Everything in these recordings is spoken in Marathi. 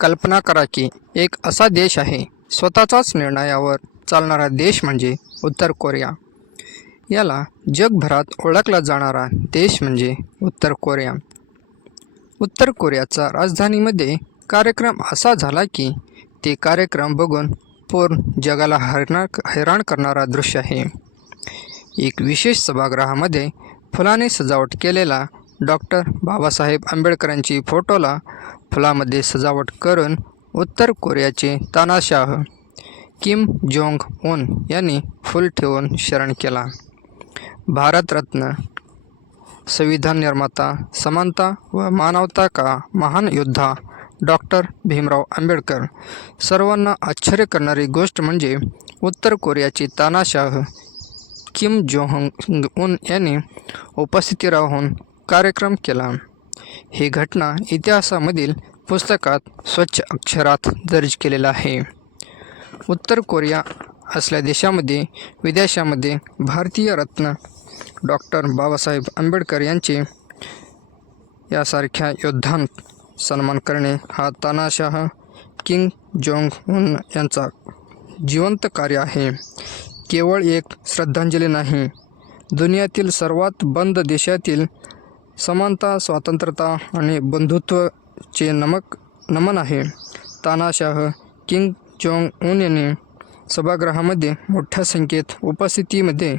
कल्पना करा की एक असा देश आहे, स्वतःच्याच निर्णयावर चालणारा देश म्हणजे उत्तर कोरिया. याला जगभरात ओळखला जाणारा देश म्हणजे उत्तर कोरिया. उत्तर कोरियाचा राजधानीमध्ये कार्यक्रम असा झाला की ते कार्यक्रम बघून पूर्ण जगाला हैराण करणारा दृश्य आहे. एक विशेष सभागृहामध्ये फुलाने सजावट केलेला डॉक्टर बाबासाहेब आंबेडकरांची फोटोला फुलामध्ये सजावट करून उत्तर कोरियाचे तानाशाह किम जोंग उन यांनी फूल ठेवून शरण केला. भारतरत्न, संविधान निर्माता, समानता व मानवता का महान योद्धा डॉक्टर भीमराव आंबेडकर. सर्वांना आश्चर्य करणारी गोष्ट म्हणजे उत्तर कोरियाचे तानाशाह किम जोंग उन यांनी उपस्थिती राहून कार्यक्रम केला. ही घटना इतिहासामधील पुस्तकात स्वच्छ अक्षरात दर्ज केलेला आहे. उत्तर कोरिया असल्या देशामध्ये विदेशामध्ये भारतीय रत्न डॉक्टर बाबासाहेब आंबेडकर यांचे यासारख्या योद्धांत सन्मान करणे हा तानाशाह किम जोंग उन यांचा जिवंत कार्य आहे. केवळ एक श्रद्धांजली नाही, दुनियातील सर्वात बंद देशातील समानता, स्वातंत्र्यता आणि बंधुत्वाचे नमन आहे. तानाशाह किम जोंग उन यांनी सभागृहामध्ये मोठ्या संख्येत उपस्थितीमध्ये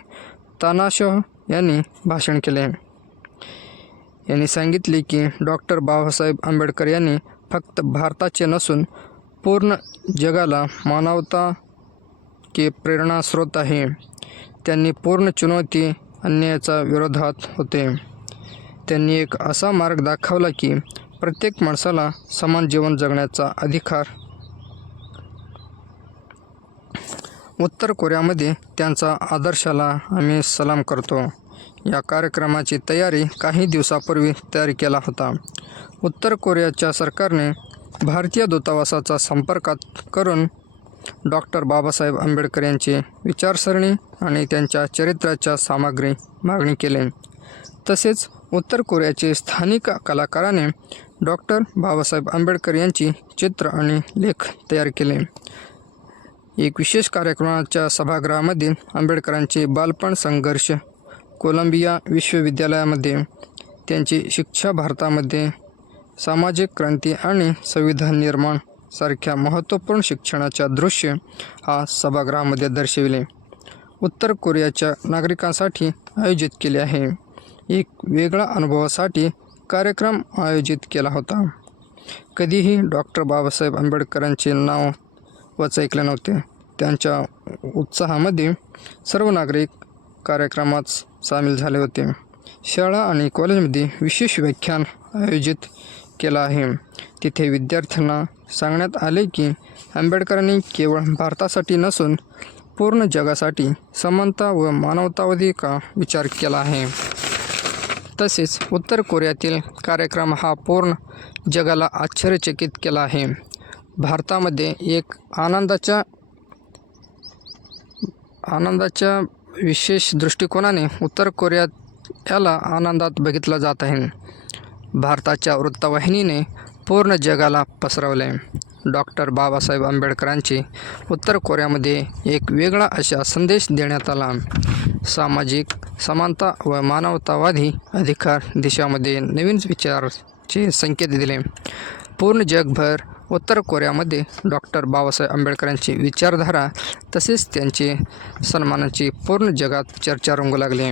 तानाशाह यांनी भाषण केले. यांनी सांगितले की डॉक्टर बाबासाहेब आंबेडकर यांनी फक्त भारताचे नसून पूर्ण जगाला मानवता के प्रेरणा स्रोत आहे. त्यांनी पूर्ण चुनौती अन्यायाच्या विरोधात होते. त्यांनी एक असा मार्ग दाखवला की प्रत्येक माणसाला समान जीवन जगण्याचा अधिकार. उत्तर कोरियामध्ये त्यांचा आदर्शाला आम्ही सलाम करतो. या कार्यक्रमाची तयारी काही दिवसापूर्वी तयार केला होता. उत्तर कोरियाच्या सरकारने भारतीय दूतावासाचा संपर्कात करून डॉक्टर बाबासाहेब आंबेडकर यांची विचारसरणी आणि त्यांच्या चरित्राच्या सामग्री मागणी केली. तसेच उत्तर कोरियाचे स्थानिक कलाकाराने डॉक्टर बाबासाहेब आंबेडकर यांची चित्र आणि लेख तयार केले. एक विशेष कार्यक्रमाच्या सभागृहामध्ये आंबेडकरांचे बालपण संघर्ष, कोलंबिया विश्वविद्यालयामध्ये त्यांची शिक्षा, भारतामध्ये सामाजिक क्रांती आणि संविधान निर्माण सारख्या महत्त्वपूर्ण शिक्षणाच्या दृश्य हा सभागृहामध्ये दर्शविले. उत्तर कोरियाच्या नागरिकांसाठी आयोजित केले आहे. एक वेगळा अनुभवासाठी कार्यक्रम आयोजित केला होता. कधीही डॉक्टर बाबासाहेब आंबेडकरांचे नाव ऐकले नव्हते. त्यांच्या उत्साहामध्ये सर्व नागरिक कार्यक्रमात सामील झाले होते. शाळा आणि कॉलेजमध्ये विशेष व्याख्यान आयोजित केला आहे. तिथे विद्यार्थ्यांना सांगण्यात आले की आंबेडकरांनी केवळ भारतासाठी नसून पूर्ण जगासाठी समानता व मानवतावादी का विचार केला आहे. तसेच उत्तर कोरियातील कार्यक्रम हा पूर्ण जगाला आश्चर्यचकित केला आहे. भारतामध्ये एक आनंदाच्या विशेष दृष्टिकोनाने उत्तर कोरियात याला आनंदात बघितला जात आहे. भारताच्या वृत्तवाहिनीने पूर्ण जगाला पसरवले. डॉक्टर बाबासाहेब आंबेडकरांचे उत्तर कोरियामध्ये एक वेगळा असा संदेश देण्यात आला. सामाजिक समानता व मानवतावादी अधिकार दिशामध्ये नवीन विचाराचे संकेत दिले. पूर्ण जगभर उत्तर कोरियामध्ये डॉक्टर बाबासाहेब आंबेडकरांची विचारधारा तसेच त्यांचे सन्मानाची पूर्ण जगात चर्चा रंगू लागली.